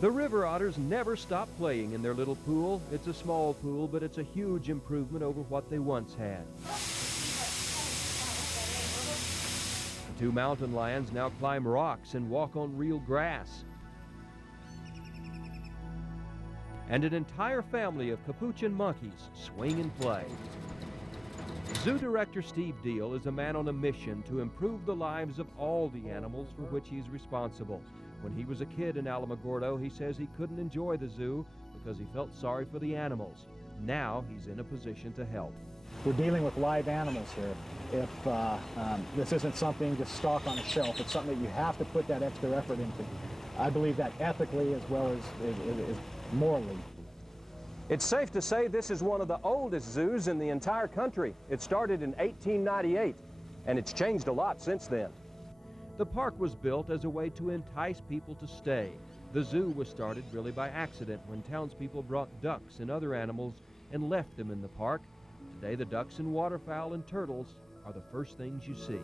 The river otters never stop playing in their little pool. It's a small pool, but it's a huge improvement over what they once had. The two mountain lions now climb rocks and walk on real grass. And an entire family of capuchin monkeys swing and play. Zoo Director Steve Deal is a man on a mission to improve the lives of all the animals for which he's responsible. When he was a kid in Alamogordo, he says he couldn't enjoy the zoo because he felt sorry for the animals. Now he's in a position to help. We're dealing with live animals here. If this isn't something to stock on a shelf, it's something that you have to put that extra effort into. I believe that ethically as well as morally. It's safe to say this is one of the oldest zoos in the entire country. It started in 1898, and it's changed a lot since then. The park was built as a way to entice people to stay. The zoo was started really by accident when townspeople brought ducks and other animals and left them in the park. Today, the ducks and waterfowl and turtles are the first things you see.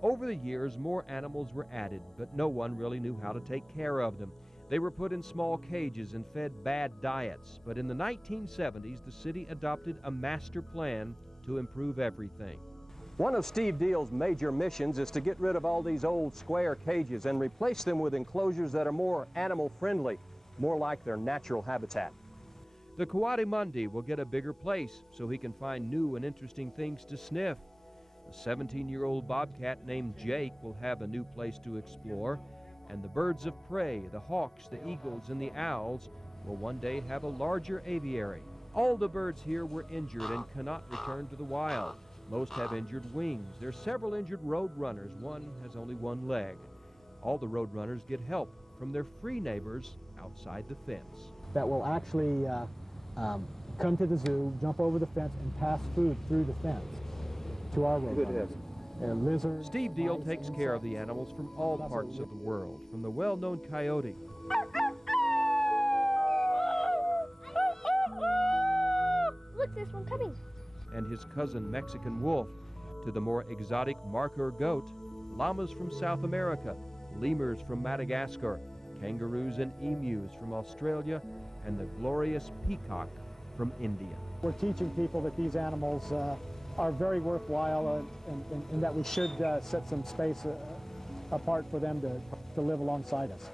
Over the years, more animals were added, but no one really knew how to take care of them. They were put in small cages and fed bad diets, but in the 1970s, the city adopted a master plan to improve everything. One of Steve Deal's major missions is to get rid of all these old square cages and replace them with enclosures that are more animal-friendly, more like their natural habitat. The Coatimundi will get a bigger place so he can find new and interesting things to sniff. The 17-year-old bobcat named Jake will have a new place to explore, and the birds of prey, the hawks, the eagles, and the owls will one day have a larger aviary. All the birds here were injured and cannot return to the wild. Most have injured wings. There are several injured road runners. One has only one leg. All the road runners get help from their free neighbors outside the fence. That will actually come to the zoo, jump over the fence, and pass food through the fence to our road runners. Lizards. Steve Deal takes care of the animals from all parts of the world, from the well-known coyote Look, there's one coming. and his cousin Mexican wolf, to the more exotic markhor goat, llamas from South America, lemurs from Madagascar, kangaroos and emus from Australia, and the glorious peacock from India. We're teaching people that these animals are very worthwhile and that we should set some space apart for them to live alongside us.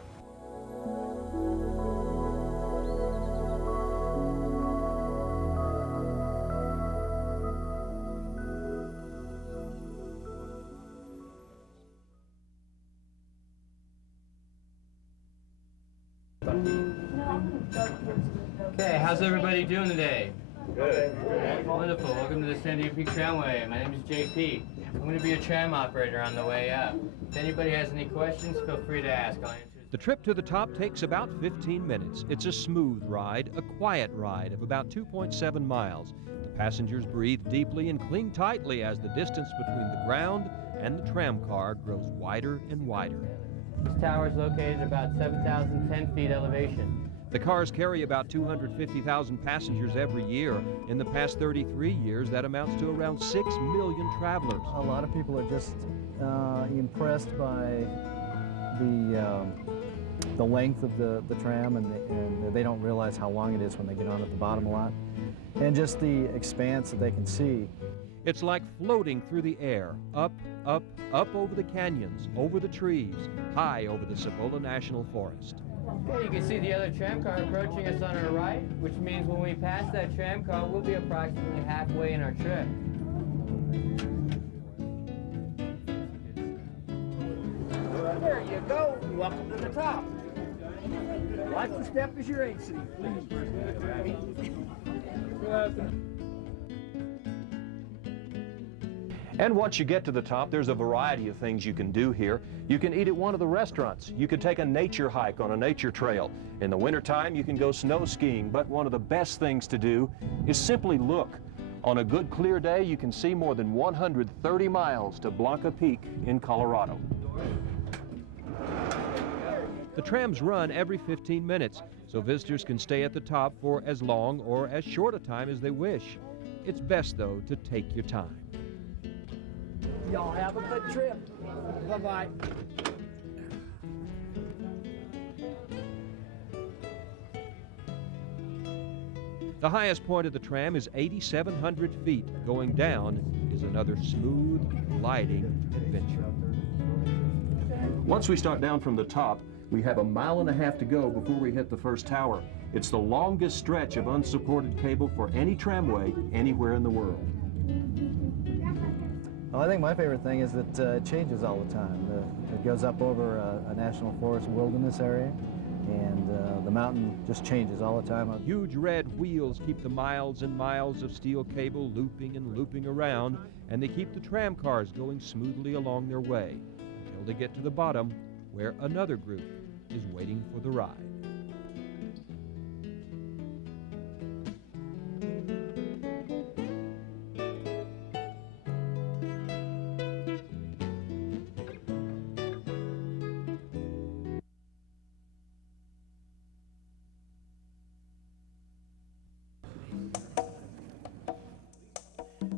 Okay, how's everybody doing today? Good. Wonderful. Welcome to the Sandia Peak Tramway. My name is JP. I'm going to be a tram operator on the way up. If anybody has any questions, feel free to ask. I'll answer. The trip to the top takes about 15 minutes. It's a smooth ride, a quiet ride of about 2.7 miles. The passengers breathe deeply and cling tightly as the distance between the ground and the tram car grows wider and wider. This tower is located at about 7,010 feet elevation. The cars carry about 250,000 passengers every year. In the past 33 years, that amounts to around 6 million travelers. A lot of people are just impressed by the length of the tram, and they don't realize how long it is when they get on at the bottom a lot, and just the expanse that they can see. It's like floating through the air, up, up, up over the canyons, over the trees, high over the Cibola National Forest. Okay, you can see the other tram car approaching us on our right, which means when we pass that tram car, we'll be approximately halfway in our trip. There you go. Welcome to the top. Watch the step as you're exiting, please. And once you get to the top, there's a variety of things you can do here. You can eat at one of the restaurants. You could take a nature hike on a nature trail. In the wintertime, you can go snow skiing, but one of the best things to do is simply look. On a good clear day, you can see more than 130 miles to Blanca Peak in Colorado. The trams run every 15 minutes, so visitors can stay at the top for as long or as short a time as they wish. It's best, though, to take your time. Y'all have a good trip. Bye-bye. The highest point of the tram is 8,700 feet. Going down is another smooth, gliding adventure. Once we start down from the top, we have 1.5 miles to go before we hit the first tower. It's the longest stretch of unsupported cable for any tramway anywhere in the world. Well, I think my favorite thing is that it changes all the time. It goes up over a national forest wilderness area, and the mountain just changes all the time. Huge red wheels keep the miles and miles of steel cable looping and looping around, and they keep the tram cars going smoothly along their way until they get to the bottom, where another group is waiting for the ride.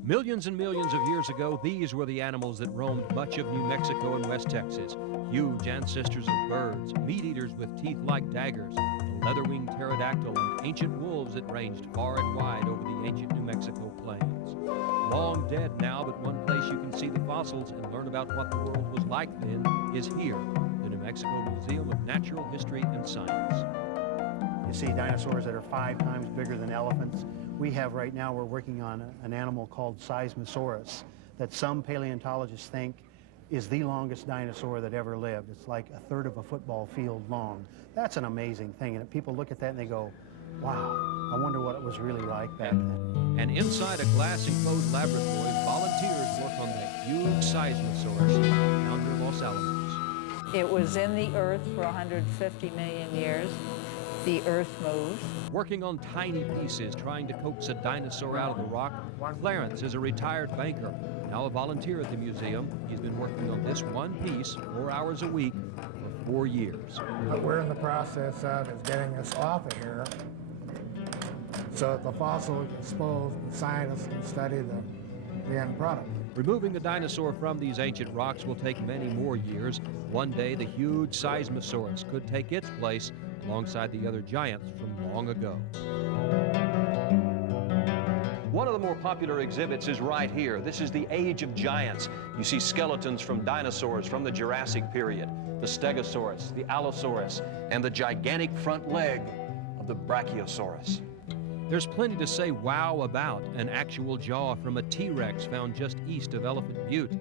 Millions and millions of years ago, these were the animals that roamed much of New Mexico and West Texas. Huge ancestors of birds, meat-eaters with teeth like daggers, the leather-winged pterodactyl, and ancient wolves that ranged far and wide over the ancient New Mexico plains. Long dead now, but one place you can see the fossils and learn about what the world was like then is here, the New Mexico Museum of Natural History and Science. You see dinosaurs that are 5 times bigger than elephants. We have right now, we're working on an animal called Seismosaurus that some paleontologists think is the longest dinosaur that ever lived. It's like 1/3 of a football field long. That's an amazing thing, and people look at that and they go, wow, I wonder what it was really like back then. And inside a glass-enclosed laboratory, volunteers work on that huge Seismosaurus down near Los Alamos. It was in the earth for 150 million years. The earth moves. Working on tiny pieces, trying to coax a dinosaur out of the rock, Clarence is a retired banker, now a volunteer at the museum. He's been working on this one piece 4 hours a week for 4 years. What we're in the process of is getting this off of here so that the fossil is exposed and scientists can study the end product. Removing the dinosaur from these ancient rocks will take many more years. One day, the huge Seismosaurus could take its place alongside the other giants from long ago. One of the more popular exhibits is right here. This is the Age of Giants. You see skeletons from dinosaurs from the Jurassic period, the Stegosaurus, the Allosaurus, and the gigantic front leg of the Brachiosaurus. There's plenty to say wow about. An actual jaw from a T-Rex found just east of Elephant Butte.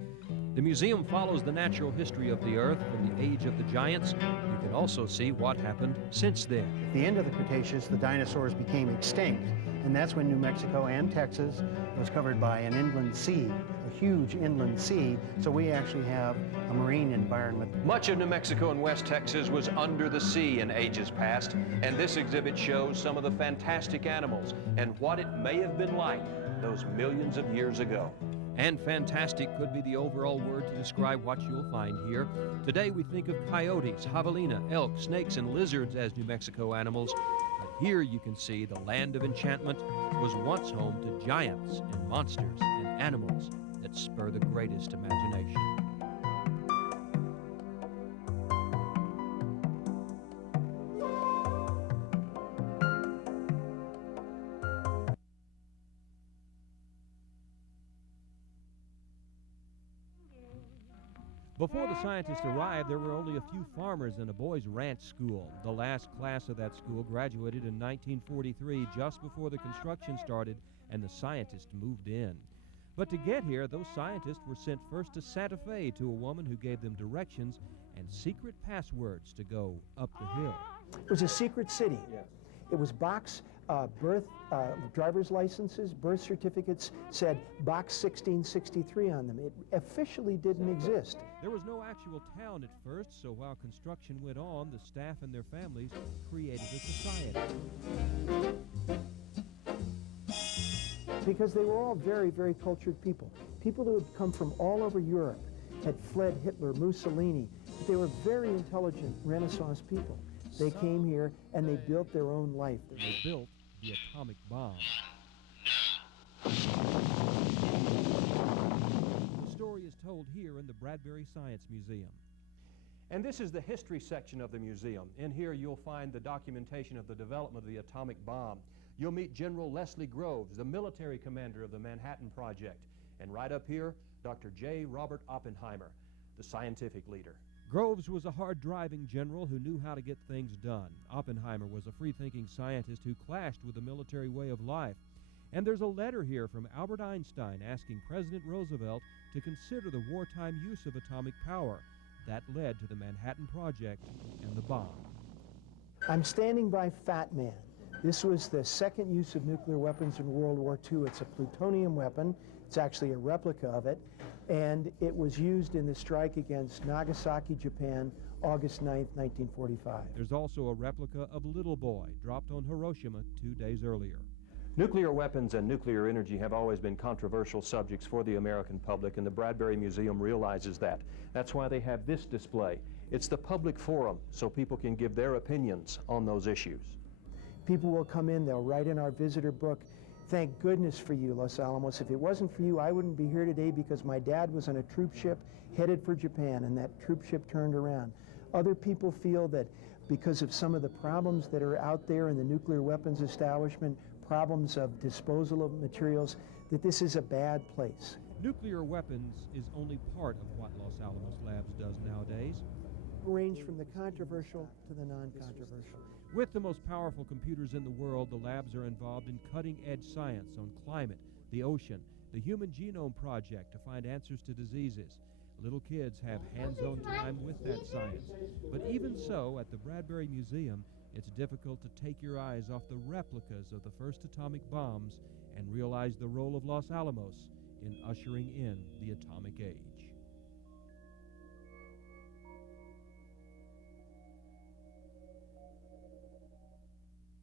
The museum follows the natural history of the Earth from the age of the giants. You can also see what happened since then. At the end of the Cretaceous, the dinosaurs became extinct, and that's when New Mexico and Texas was covered by an inland sea, a huge inland sea, so we actually have a marine environment. Much of New Mexico and West Texas was under the sea in ages past, and this exhibit shows some of the fantastic animals and what it may have been like those millions of years ago. And fantastic could be the overall word to describe what you'll find here. Today we think of coyotes, javelina, elk, snakes, and lizards as New Mexico animals. But here you can see the land of enchantment was once home to giants and monsters and animals that spur the greatest imagination. Before the scientists arrived, there were only a few farmers and a boys' ranch school. The last class of that school graduated in 1943, just before the construction started and the scientists moved in. But to get here, those scientists were sent first to Santa Fe to a woman who gave them directions and secret passwords to go up the hill. It was a secret city. Yes. It was box driver's licenses, birth certificates said box 1663 on them. It officially didn't exist. There was no actual town at first, so while construction went on, the staff and their families created a society. Because they were all very, very cultured people. People who had come from all over Europe, had fled Hitler, Mussolini. But they were very intelligent Renaissance people. They came here and they built their own life. They built the atomic bomb. The story is told here in the Bradbury Science Museum. And this is the history section of the museum. In here you'll find the documentation of the development of the atomic bomb. You'll meet General Leslie Groves, the military commander of the Manhattan Project. And right up here, Dr. J. Robert Oppenheimer, the scientific leader. Groves was a hard-driving general who knew how to get things done. Oppenheimer was a free-thinking scientist who clashed with the military way of life. And there's a letter here from Albert Einstein asking President Roosevelt to consider the wartime use of atomic power. That led to the Manhattan Project and the bomb. I'm standing by Fat Man. This was the second use of nuclear weapons in World War II. It's a plutonium weapon. It's actually a replica of it. And it was used in the strike against Nagasaki, Japan, August 9th, 1945. There's also a replica of Little Boy, dropped on Hiroshima 2 days earlier. Nuclear weapons and nuclear energy have always been controversial subjects for the American public, and the Bradbury Museum realizes that. That's why they have this display. It's the public forum, so people can give their opinions on those issues. People will come in, they'll write in our visitor book, "Thank goodness for you, Los Alamos. If it wasn't for you, I wouldn't be here today because my dad was on a troop ship headed for Japan, and that troop ship turned around." Other people feel that because of some of the problems that are out there in the nuclear weapons establishment, problems of disposal of materials, that this is a bad place. Nuclear weapons is only part of what Los Alamos Labs does nowadays. Range from the controversial to the non-controversial. With the most powerful computers in the world, the labs are involved in cutting-edge science on climate, the ocean, the Human Genome Project to find answers to diseases. Little kids have hands-on time with that science. But even so, at the Bradbury Museum, it's difficult to take your eyes off the replicas of the first atomic bombs and realize the role of Los Alamos in ushering in the atomic age.